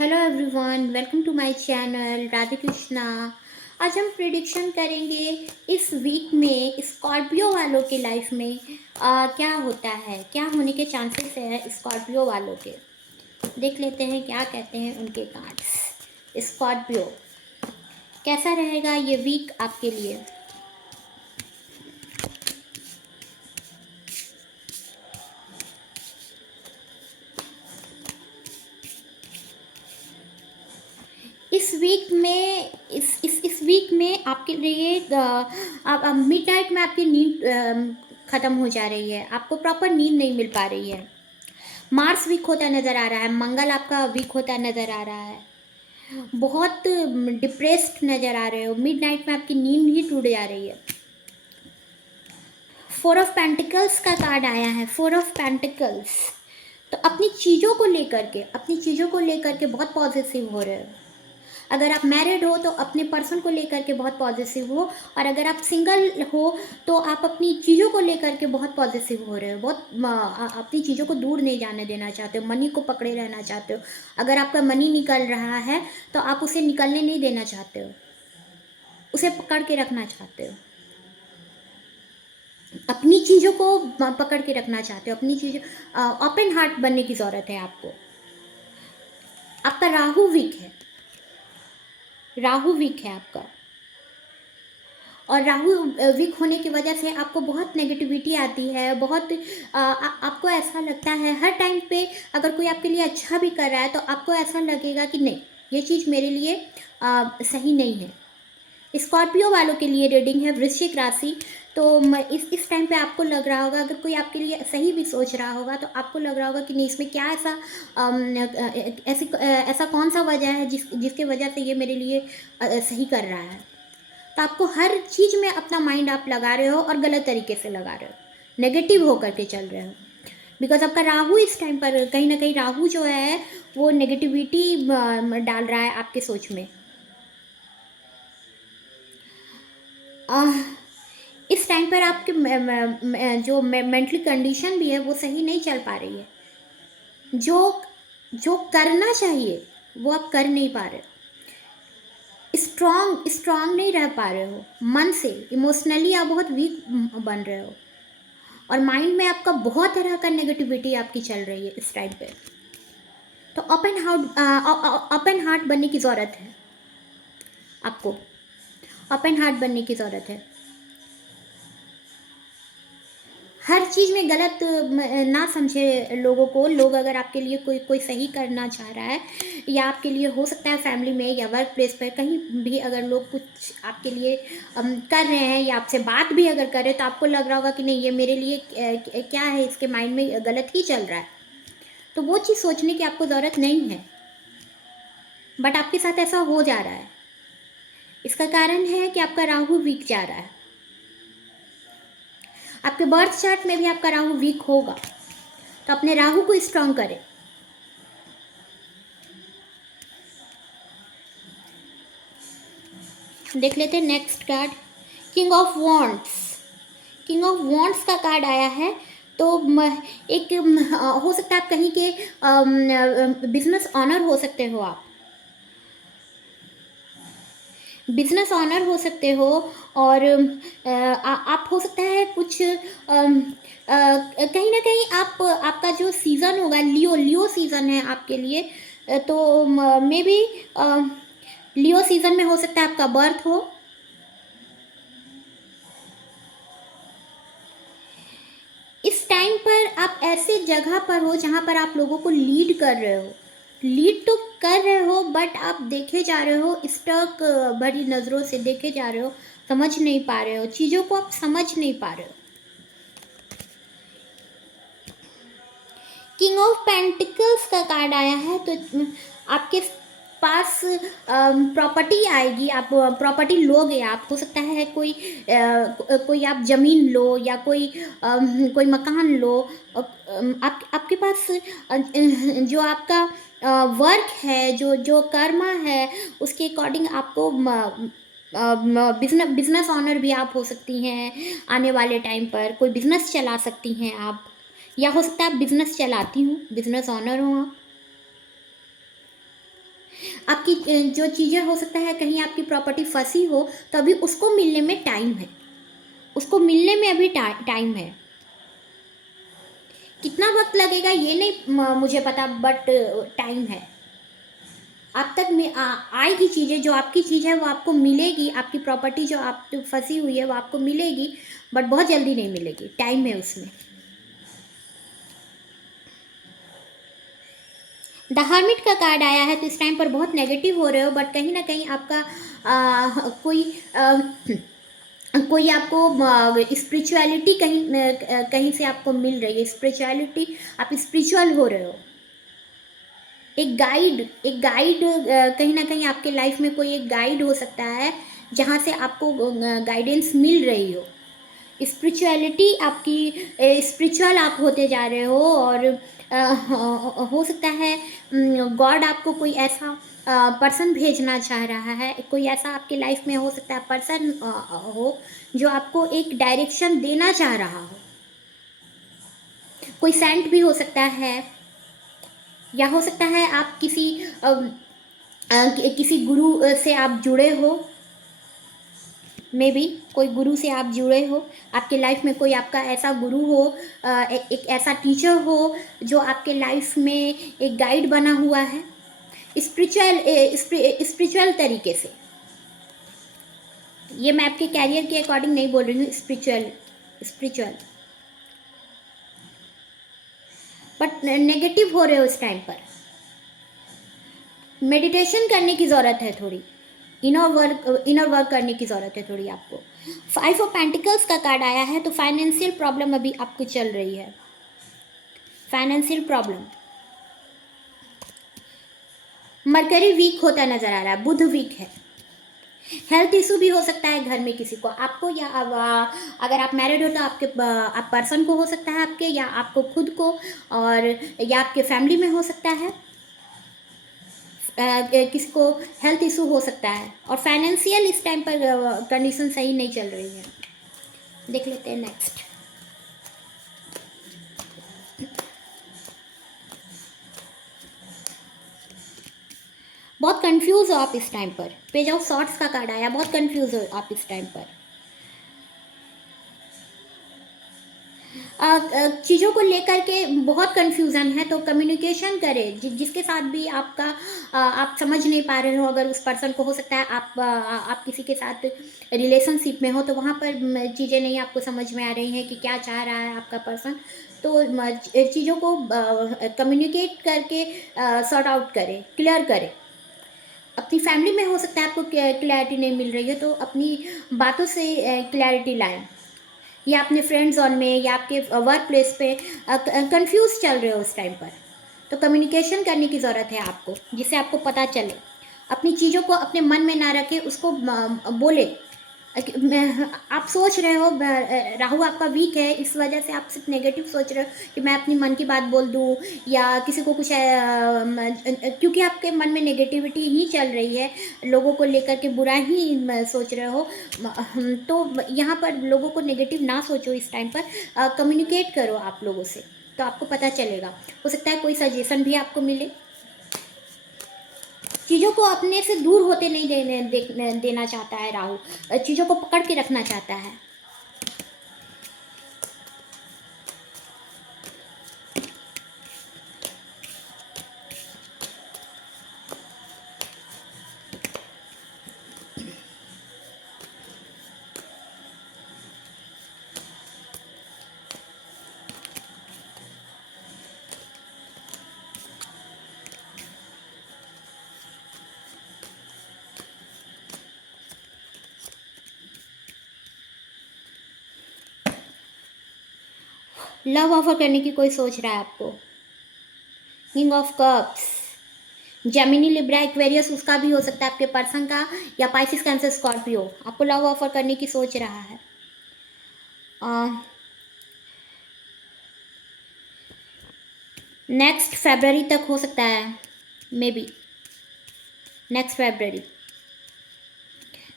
Hello everyone, welcome to my channel Radhe Krishna. आज हम prediction करेंगे इस वीक में स्कॉर्पियो वालों के लाइफ में क्या होता है, क्या होने के चांसेस है स्कॉर्पियो वालों के। देख लेते हैं क्या कहते हैं उनके कार्ड्स। स्कॉर्पियो, कैसा रहेगा ये वीक आपके लिए। इस वीक में इस वीक में आपके लिए मिड नाइट में आपकी नींद ख़त्म हो जा रही है, आपको प्रॉपर नींद नहीं मिल पा रही है। मार्स वीक होता नज़र आ रहा है, मंगल आपका वीक होता नज़र आ रहा है, बहुत डिप्रेस्ड नज़र आ रहे हो, मिड नाइट में आपकी नींद ही टूट जा रही है। फोर ऑफ पेंटिकल्स का कार्ड आया है, फोर ऑफ पेंटिकल्स। तो अपनी चीज़ों को लेकर के बहुत पॉजिटिव हो रहे हो। अगर आप मैरिड हो तो अपने पर्सन को लेकर के बहुत पॉजिटिव हो, और अगर आप सिंगल हो तो आप अपनी चीज़ों को लेकर के बहुत पॉजिटिव हो रहे हो, अपनी चीज़ों को दूर नहीं जाने देना चाहते हो, मनी को पकड़े रहना चाहते हो। अगर आपका मनी निकल रहा है तो आप उसे निकलने नहीं देना चाहते हो, उसे पकड़ के रखना चाहते हो, अपनी चीज़ों को पकड़ के रखना चाहते हो, अपनी चीज़ों ओपन हार्ट बनने की ज़रूरत है आपको। आपका राहु वीक है, राहु वीक है आपका, और राहु वीक होने की वजह से आपको बहुत नेगेटिविटी आती है, आपको ऐसा लगता है हर टाइम पे अगर कोई आपके लिए अच्छा भी कर रहा है तो आपको ऐसा लगेगा कि नहीं, ये चीज़ मेरे लिए सही नहीं है। स्कॉर्पियो वालों के लिए रीडिंग है, वृश्चिक राशि। तो इस टाइम पे आपको लग रहा होगा, अगर कोई आपके लिए सही भी सोच रहा होगा तो आपको लग रहा होगा कि नहीं, इसमें क्या ऐसा कौन सा वजह है जिसके वजह से ये मेरे लिए सही कर रहा है। तो आपको हर चीज़ में अपना माइंड आप लगा रहे हो और गलत तरीके से लगा रहे हो, नेगेटिव होकर के चल रहे हो। बिकॉज आपका राहु इस टाइम पर कहीं ना कहीं, राहु जो है वो नेगेटिविटी डाल रहा है आपके सोच में। इस टाइम पर आपके जो मेंटली कंडीशन भी है वो सही नहीं चल पा रही है। जो जो करना चाहिए वो आप कर नहीं पा रहे, स्ट्रांग नहीं रह पा रहे हो, मन से इमोशनली आप बहुत वीक बन रहे हो, और माइंड में आपका बहुत तरह का नेगेटिविटी आपकी चल रही है इस टाइम पे। तो ओपन हार्ट बनने की ज़रूरत है आपको, ओपन हार्ट बनने की ज़रूरत है। हर चीज़ में गलत ना समझे लोगों को। लोग अगर आपके लिए कोई सही करना चाह रहा है, या आपके लिए हो सकता है फैमिली में या वर्क प्लेस पर कहीं भी अगर लोग कुछ आपके लिए कर रहे हैं, या आपसे बात भी अगर कर रहे हैं, तो आपको लग रहा होगा कि नहीं, ये मेरे लिए क्या है, इसके माइंड में गलत ही चल रहा है। तो वो चीज़ सोचने की आपको ज़रूरत नहीं है, बट आपके साथ ऐसा हो जा रहा है। इसका कारण है कि आपका राहु वीक जा रहा है। आपके बर्थ चार्ट में भी आपका राहु वीक होगा, तो अपने राहु को स्ट्रांग करें। देख लेते हैं next card, king of wands. King of wands का कार्ड आया है। तो एक हो सकता है आप कहीं के बिजनेस ऑनर हो सकते हो, आप बिजनेस ऑनर हो सकते हो, और आप हो सकता है कुछ कहीं ना कहीं आपका जो सीज़न होगा, लियो सीज़न है आपके लिए। तो मे बी लियो सीज़न में हो सकता है आपका बर्थ हो। इस टाइम पर आप ऐसे जगह पर हो जहाँ पर आप लोगों को लीड कर रहे हो, लीड तो कर रहे हो, बट आप देखे जा रहे हो, स्टक भरी नज़रों से देखे जा रहे हो, समझ नहीं पा रहे हो, चीज़ों को आप समझ नहीं पा रहे हो। किंग ऑफ पेंटिकल्स का कार्ड आया है। तो आपके पास प्रॉपर्टी आएगी, आप प्रॉपर्टी लोगे। आप हो सकता है कोई आप ज़मीन लो, या कोई मकान लो। आपके पास जो आपका वर्क है, जो कर्मा है, उसके अकॉर्डिंग आपको बिजनेस ऑनर भी आप हो सकती हैं। आने वाले टाइम पर कोई बिजनेस चला सकती हैं आप, या हो सकता है आप बिजनेस चलाती हूँ, बिजनेस ऑनर हो आप। आपकी जो चीज़ें हो सकता है कहीं आपकी प्रॉपर्टी फंसी हो, तो अभी उसको मिलने में टाइम है, उसको मिलने में अभी टाइम है। कितना वक्त लगेगा ये नहीं मुझे पता, बट टाइम है। आप तक में आएगी चीज़ें, जो आपकी चीज़ है वो आपको मिलेगी, आपकी प्रॉपर्टी जो आप फंसी हुई है वो आपको मिलेगी, बट बहुत जल्दी नहीं मिलेगी, टाइम है उसमें। द हर्मिट का कार्ड आया है, तो इस टाइम पर बहुत नेगेटिव हो रहे हो, बट कहीं ना कहीं आपका कोई आपको स्पिरिचुअलिटी कहीं से आपको मिल रही है, स्पिरिचुअलिटी, आप स्पिरिचुअल हो रहे हो। एक गाइड कहीं ना कहीं आपके लाइफ में कोई एक गाइड हो सकता है, जहाँ से आपको गाइडेंस मिल रही हो। स्पिरिचुअलिटी आपकी, स्पिरिचुअल आप होते जा रहे हो, और हो सकता है गॉड आपको कोई ऐसा पर्सन भेजना चाह रहा है, कोई ऐसा आपके लाइफ में हो सकता है पर्सन हो जो आपको एक डायरेक्शन देना चाह रहा हो। कोई सेंट भी हो सकता है, या हो सकता है आप किसी गुरु से आप जुड़े हो, मे बी कोई गुरु से आप जुड़े हो, आपके लाइफ में कोई आपका ऐसा गुरु हो, एक ऐसा टीचर हो जो आपके लाइफ में एक गाइड बना हुआ है, स्पिरिचुअल तरीके से। ये मैं आपके कैरियर के अकॉर्डिंग नहीं बोल रही हूँ, स्पिरिचुअल, बट नेगेटिव हो रहे हो इस टाइम पर। मेडिटेशन करने की ज़रूरत है थोड़ी, इनर वर्क करने की ज़रूरत है थोड़ी आपको। 5 ऑफ पेंटिकल्स का कार्ड आया है, तो फाइनेंशियल प्रॉब्लम अभी आपको चल रही है, फाइनेंशियल प्रॉब्लम। मरकरी वीक होता नजर आ रहा है, बुध वीक है। हेल्थ इशू भी हो सकता है घर में किसी को, आपको, या अगर आप मैरिड हो तो आप पर्सन को हो सकता है आपके, या आपको खुद को, और या आपके फैमिली में हो सकता है, किसी को हेल्थ इशू हो सकता है। और फाइनेंशियल इस टाइम पर कंडीशन सही नहीं चल रही है। देख लेते हैं नेक्स्ट। बहुत कंफ्यूज हो आप इस टाइम पर, पेज ऑफ सॉर्ट्स का कार्ड आया, बहुत कंफ्यूज हो आप इस टाइम पर। चीज़ों को लेकर के बहुत कंफ्यूजन है, तो कम्युनिकेशन करें जिसके साथ भी आपका आप समझ नहीं पा रहे हो। अगर उस पर्सन को, हो सकता है आप किसी के साथ रिलेशनशिप में हो, तो वहाँ पर चीज़ें नहीं आपको समझ में आ रही हैं कि क्या चाह रहा है आपका पर्सन, तो चीज़ों को कम्युनिकेट करके सॉर्ट आउट करें, क्लियर करें। अपनी फैमिली में हो सकता है आपको क्लैरिटी नहीं मिल रही है, तो अपनी बातों से क्लैरिटी लाएं, या अपने फ्रेंड जोन में, या आपके वर्क प्लेस पे कंफ्यूज चल रहे हो उस टाइम पर, तो कम्युनिकेशन करने की ज़रूरत है आपको, जिससे आपको पता चले। अपनी चीज़ों को अपने मन में ना रखें, उसको बोले। आप सोच रहे हो राहु आपका वीक है, इस वजह से आप सिर्फ नेगेटिव सोच रहे हो कि मैं अपनी मन की बात बोल दूँ, या किसी को कुछ क्योंकि आपके मन में नेगेटिविटी ही चल रही है, लोगों को लेकर के बुरा ही सोच रहे हो। तो यहाँ पर लोगों को नेगेटिव ना सोचो इस टाइम पर, कम्युनिकेट करो आप लोगों से, तो आपको पता चलेगा। हो सकता है कोई सजेशन भी आपको मिले। चीज़ों को अपने से दूर होते नहीं देना चाहता है राहु, चीज़ों को पकड़ के रखना चाहता है। लव ऑफर करने की कोई सोच रहा है आपको। King of cups, Gemini, Libra, Aquarius, उसका भी हो सकता है आपके पर्सन का, या पाइसिस, कैंसर, स्कॉर्पियो आपको लव ऑफर करने की सोच रहा है। नेक्स्ट फरवरी तक हो सकता है, मे बी नेक्स्ट फरवरी।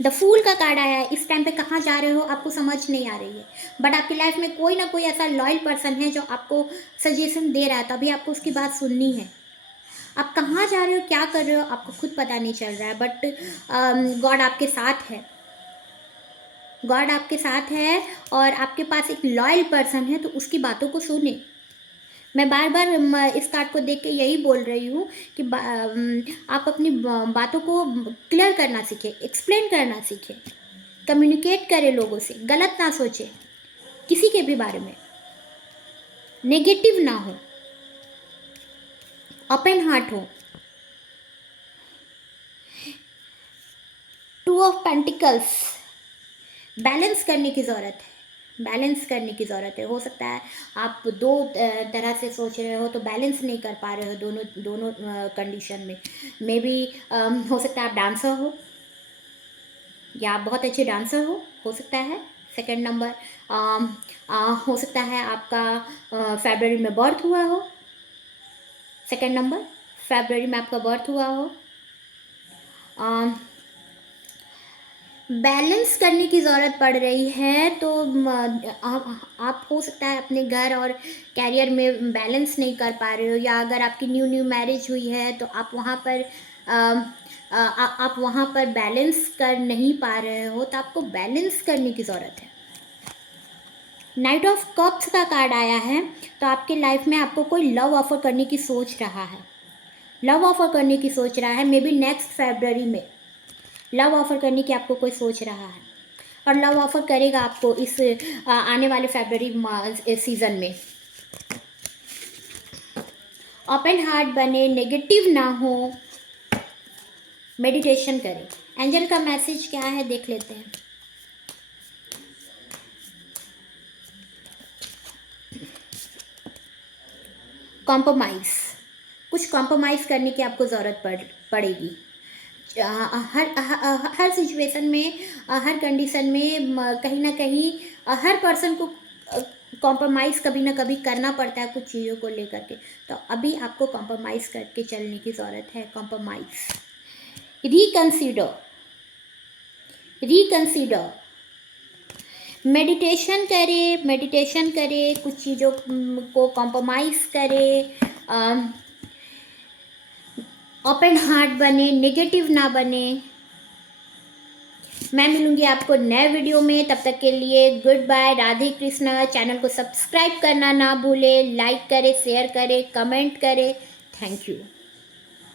द फूल का कार्ड आया है, इस टाइम पे कहाँ जा रहे हो आपको समझ नहीं आ रही है, बट आपकी लाइफ में कोई ना कोई ऐसा लॉयल पर्सन है जो आपको सजेशन दे रहा है, तभी आपको उसकी बात सुननी है। आप कहाँ जा रहे हो, क्या कर रहे हो, आपको खुद पता नहीं चल रहा है, बट गॉड आपके साथ है। गॉड आपके साथ है और आपके पास एक लॉयल पर्सन है, तो उसकी बातों को सुने। मैं बार बार इस कार्ड को देख के यही बोल रही हूँ कि आप अपनी बातों को क्लियर करना सीखें, एक्सप्लेन करना सीखें, कम्युनिकेट करें लोगों से, गलत ना सोचें किसी के भी बारे में, नेगेटिव ना हो, ओपन हार्ट हो। 2 ऑफ पेंटिकल्स, बैलेंस करने की ज़रूरत है, बैलेंस करने की ज़रूरत है। हो सकता है आप दो तरह से सोच रहे हो, तो बैलेंस नहीं कर पा रहे हो दोनों दोनों कंडीशन में। मे बी हो सकता है आप डांसर हो या आप बहुत अच्छे डांसर हो सकता है। सेकंड नंबर, हो सकता है आपका फरवरी में बर्थ हुआ हो। सेकंड नंबर, फरवरी में आपका बर्थ हुआ हो। बैलेंस करने की ज़रूरत पड़ रही है, तो आप हो सकता है अपने घर और कैरियर में बैलेंस नहीं कर पा रहे हो, या अगर आपकी न्यू मैरिज हुई है तो आप वहाँ पर आप वहाँ पर बैलेंस कर नहीं पा रहे हो, तो आपको बैलेंस करने की ज़रूरत है। नाइट ऑफ कप्स का कार्ड आया है, तो आपके लाइफ में आपको कोई लव ऑफर करने की सोच रहा है, लव ऑफर करने की सोच रहा है। मे बी नेक्स्ट फरवरी में लव ऑफर करने की आपको कोई सोच रहा है, और लव ऑफर करेगा आपको इस आने वाले फरवरी सीज़न में। ओपन हार्ट बने, नेगेटिव ना हो, मेडिटेशन करें। एंजल का मैसेज क्या है देख लेते हैं। कॉम्प्रोमाइज़, कुछ कॉम्प्रोमाइज़ करने की आपको ज़रूरत पड़ेगी। हर सिचुएशन में, हर कंडीशन में कहीं ना कहीं हर पर्सन को कॉम्प्रोमाइज़ कभी ना कभी करना पड़ता है कुछ चीज़ों को लेकर के। तो अभी आपको कॉम्प्रोमाइज़ करके चलने की ज़रूरत है। कॉम्प्रोमाइज़, रिकंसीडर, मेडिटेशन करें, कुछ चीज़ों को कॉम्प्रोमाइज़ करें, ओपन हार्ट बने, नेगेटिव ना बने। मैं मिलूंगी आपको नए वीडियो में, तब तक के लिए good bye, Radhe Krishna. Channel को सब्सक्राइब करना ना भूले, लाइक करें, शेयर करें, कमेंट करें। Thank you.